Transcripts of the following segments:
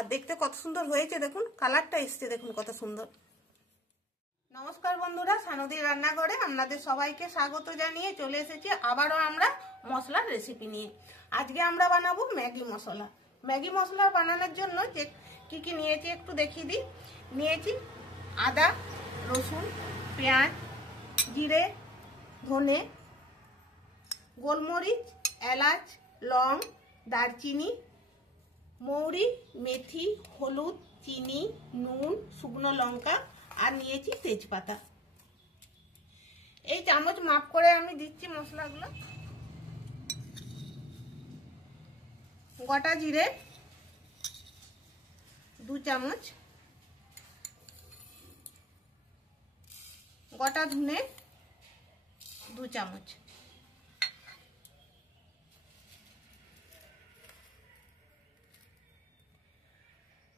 আর দেখতে কত সুন্দর হয়েছে, দেখুন কালারটা এসছে, দেখুন কত সুন্দর। নমস্কার বন্ধুরা, সানদীর রান্নাঘরে আপনাদের সবাইকে স্বাগত জানিয়ে চলে এসেছি আবারও আমরা মশলার রেসিপি নিয়ে। আজকে আমরা বানাবো ম্যাগি মশলা। ম্যাগি মশলা বানানোর জন্য যে কি কি নিয়েছি একটু দেখিয়ে দিই। নিয়েছি আদা, রসুন, পেঁয়াজ, জিরে, ধনে, গোলমরিচ, এলাচ, লং, দারচিনি, মৌরি, মেথি, হলুদ, চিনি, নুন, শুকনো লঙ্কা আর নিয়েছি তেজপাতা। এই চামচ মাপ করে আমি দিচ্ছি মশলাগুলো। গোটা জিরে 2 চামচ, গোটা ধনে 2 চামচ,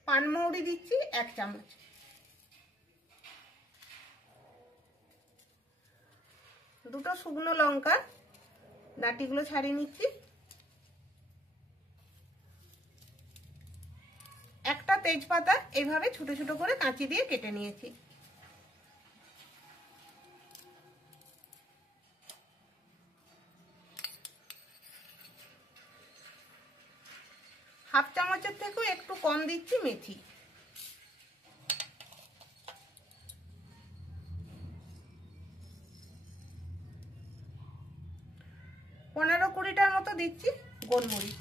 পানমৌরি দিচ্ছি 1 চামচ, দুটো শুকনো লঙ্কা ডাঁটিগুলো ছাড়িয়ে নিচ্ছি, একটা তেজপাতা এইভাবে ছোট ছোট করে কাঁচি দিয়ে কেটে নিয়েছি, হাফ চামচের থেকেও একটু কম দিচ্ছি মেথি, পনেরো 20টার মতো দিচ্ছি গোলমরিচ,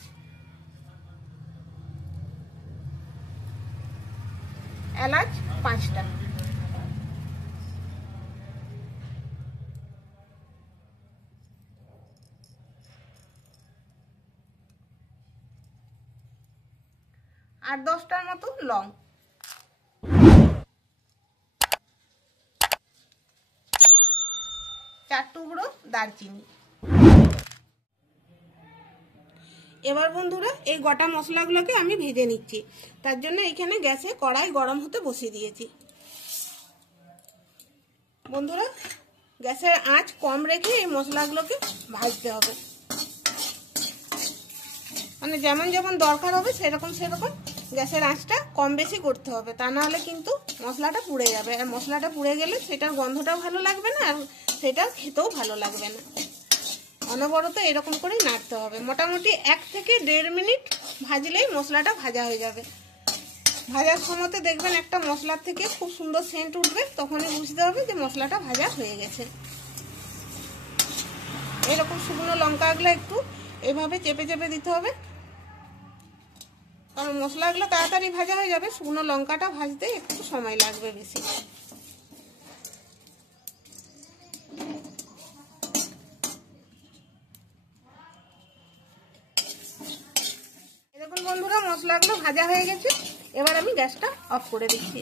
এলাচ 5টা, আর 10টার মতো লং, 4 টুকরো দারচিনি। এবার বন্ধুরা এই গোটা মশলাগুলোকে আমি ভেজে নিচ্ছি। তার জন্য এখানে গ্যাসে কড়াই গরম হতে বসিয়ে দিয়েছি। বন্ধুরা গ্যাসের আঁচ কম রেখে এই মশলাগুলোকে ভাজতে হবে, মানে যেমন যেমন দরকার হবে সেরকম সেরকম গ্যাসের আঁচটা কম বেশি করতে হবে, তা না হলে কিন্তু মশলাটা পুড়ে যাবে, আর মশলাটা পুড়ে গেলে সেটার গন্ধটাও ভালো লাগবে না, আর সেটা খেতেও ভালো লাগবে না। অনবরত এরকম করেই নাড়তে হবে। মোটামুটি 1 থেকে 1.5 মিনিট ভাজলেই মশলাটা ভাজা হয়ে যাবে। ভাজার সময়তে দেখবেন একটা মশলার থেকে খুব সুন্দর সেন্ট উঠবে, তখনই বুঝতে হবে যে মশলাটা ভাজা হয়ে গেছে। এরকম শুকনো লঙ্কাগুলো একটু এভাবে চেপে চেপে দিতে হবে, কারণ মশলাগুলো তাড়াতাড়ি ভাজা হয়ে যাবে, শুকনো লঙ্কাটা ভাজতে একটু সময় লাগবে বেশি। দেখুন বন্ধুরা মশলাগুলো ভাজা হয়ে গেছে, এবার আমি গ্যাসটা অফ করে দিচ্ছি।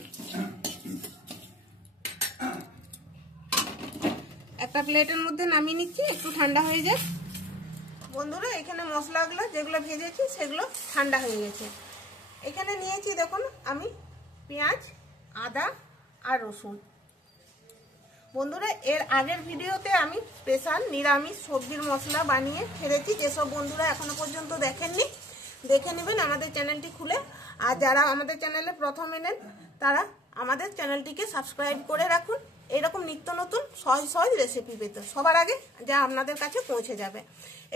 একটা প্লেটের মধ্যে নামিয়ে নিচ্ছি, একটু ঠান্ডা হয়ে যায়। বন্ধুরা এখানে মশলাগুলো যেগুলো ভেজেছি সেগুলো ঠান্ডা হয়ে গেছে। এখানে নিয়েছি দেখুন আমি পেঁয়াজ, আদা আর রসুন। বন্ধুরা এর আগের ভিডিওতে আমি স্পেশাল নিরামিষ সবজির মশলা বানিয়ে ছেড়েছি, যেসব বন্ধুরা এখনো পর্যন্ত দেখেননি দেখে নেবেন আমাদের চ্যানেলটি খুলে। আর যারা আমাদের চ্যানেলে প্রথম এলেন তারা আমাদের চ্যানেলটিকে সাবস্ক্রাইব করে রাখুন, এরকম নিত্য নতুন সহজ সহজ রেসিপি পেতে সবার আগে যা আপনাদের কাছে পৌঁছে যাবে।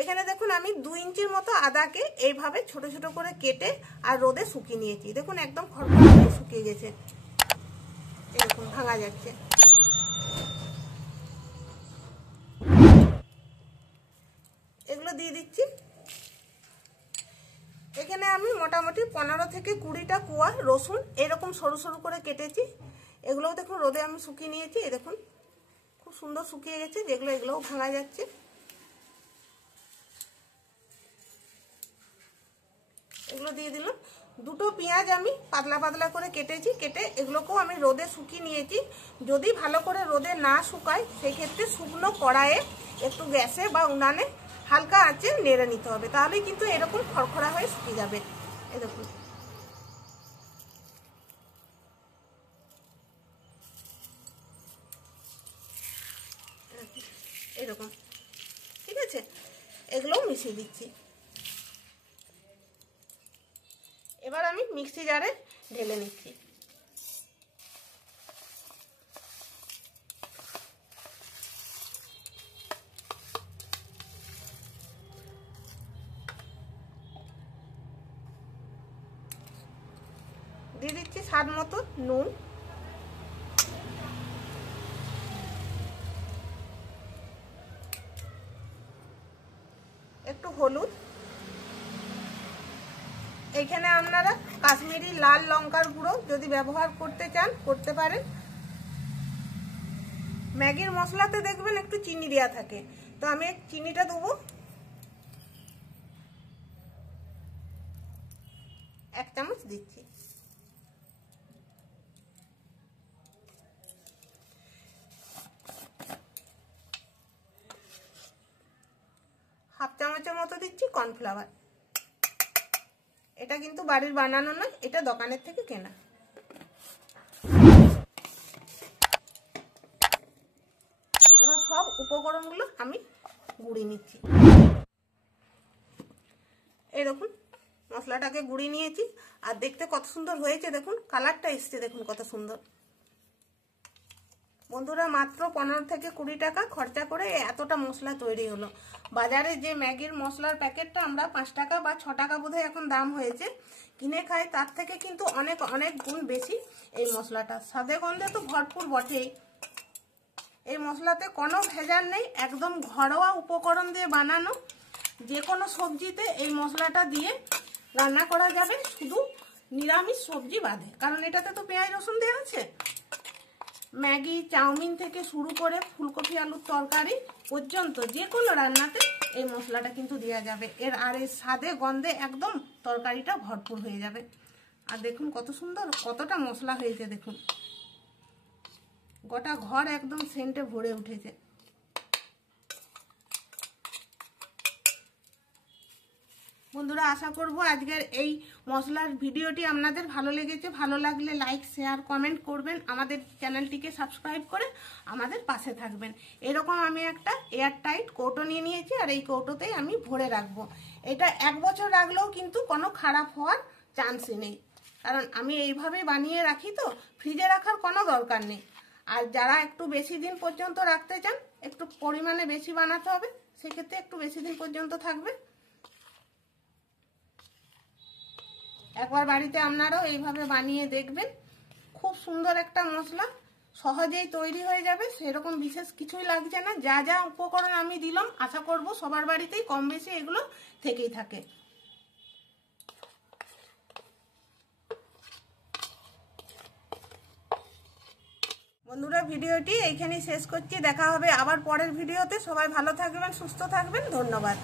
এখানে দেখুন আমি 2 ইঞ্চির মতো আদাকে এইভাবে ছোট ছোট করে কেটে আর রোদে শুকিয়ে নিয়েছি। দেখুন একদম খড়খড় করে শুকিয়ে গেছে, এরকম ভাঙা যাচ্ছে। এগুলো দিয়ে দিচ্ছি। এখানে আমি মোটামুটি 15 থেকে 20টা কোয়া রসুন এরকম সরু সরু করে কেটেছি, এগুলোও দেখুন রোদে আমি শুকিয়ে নিয়েছি। এই দেখুন খুব সুন্দর শুকিয়ে গেছে, যেগুলো এগুলোও ভাঙা যাচ্ছে। এগুলো দিয়ে দিলাম। 2টো পেঁয়াজ আমি পাতলা পাতলা করে কেটেছি, কেটে এগুলোকেও আমি রোদে শুকিয়ে নিয়েছি। যদি ভালো করে রোদে না শুকায় সেই ক্ষেত্রে শুকনো কড়াইয়ে একটু গ্যাসে বা উনানে হালকা আঁচে নেড়ে নিতে হবে, তাহলেই কিন্তু এরকম খড়খড়া হয়ে শুকিয়ে যাবে। এই দেখুন এরকম, ঠিক আছে। এগুলোও মিশিয়ে দিচ্ছি। এবার আমি মিক্সি জারে ঢেলে নিচ্ছি। দিয়ে দিচ্ছি স্বাদ মতো নুন, একটু হলুদ। এইখানে আপনারা কাশ্মীরি লাল লঙ্কার গুঁড়ো যদি ব্যবহার করতে চান করতে পারেন। ম্যাগির মশলাতে দেখবেন একটু চিনি দেওয়া থাকে, তো আমি চিনিটা দেবো 1 চামচ দিচ্ছি। হাফ চামচের মতো দিচ্ছি কর্নফ্লাওয়ার। এটা কিন্তু বাড়ির বানানো নয়, এটা দোকানের থেকে কেনা। এবার সব উপকরণগুলো আমি গুঁড়িয়ে নিচ্ছি। এই দেখুন মশলাটাকে গুঁড়িয়ে নিয়েছি, আর দেখতে কত সুন্দর হয়েছে দেখুন, কালারটা এসছে দেখুন কত সুন্দর। বন্ধুরা মাত্র 15 থেকে 20 টাকা খরচা করে এতটা মশলা তৈরি হলো। বাজারে যে ম্যাগির মশলার প্যাকেটটা আমরা 5 টাকা বা 6 টাকা বোধহয় এখন দাম হয়েছে কিনে খাই, তার থেকে কিন্তু অনেক অনেক গুণ বেশি এই মশলাটা। স্বাদে গন্ধে তো ভরপুর বটেই। এই মশলাতে কোনো ভেজাল নেই, একদম ঘরোয়া উপকরণ দিয়ে বানানো। যে কোনো সবজিতে এই মশলাটা দিয়ে রান্না করা যাবে, শুধু নিরামিষ সবজি বাদে, কারণ এটাতে তো পেঁয়াজ রসুন দেওয়া আছে। ম্যাগি, চাউমিন থেকে শুরু করে ফুলকপি আলুর তরকারি পর্যন্ত যে কোনো রান্নাতে এই মশলাটা কিন্তু দেওয়া যাবে। আর এই স্বাদে গন্ধে একদম তরকারিটা ভরপুর হয়ে যাবে। আর দেখুন কত সুন্দর, কতটা মশলা হয়েছে দেখুন, গোটা ঘর একদম সেন্টে ভরে উঠেছে। বন্ধুরা আশা করব আজকের এই মশলার ভিডিওটি আপনাদের ভালো লেগেছে। ভালো লাগলে লাইক, শেয়ার, কমেন্ট করবেন। আমাদের চ্যানেলটিকে সাবস্ক্রাইব করে আমাদের পাশে থাকবেন। এরকম আমি একটা এয়ারটাইট কৌটো নিয়ে নিয়েছি, আর এই কৌটোতেই আমি ভরে রাখবো। এটা 1 বছর রাখলেও কিন্তু কোনো খারাপ হওয়ার চান্সই নেই, কারণ আমি এইভাবেই বানিয়ে রাখি, তো ফ্রিজে রাখার কোনো দরকার নেই। আর যারা একটু বেশি দিন পর্যন্ত রাখতে চান, একটু পরিমাণে বেশি বানাতে হবে, সেক্ষেত্রে একটু বেশি দিন পর্যন্ত থাকবে। একবার বাড়িতে আপনারাও এইভাবে বানিয়ে দেখবেন। খুব সুন্দর একটা মশলা, সহজেই তৈরি হয়ে যাবে, সেরকম বিশেষ কিছুই লাগছে না। যা যা উপকরণ আমি দিলাম আশা করব সবার বাড়িতেই কম বেশি এগুলো থেকেই থাকে। বন্ধুরা ভিডিওটি এইখানেই শেষ করছি। দেখা হবে আবার পরের ভিডিওতে। সবাই ভালো থাকবেন, সুস্থ থাকবেন। ধন্যবাদ।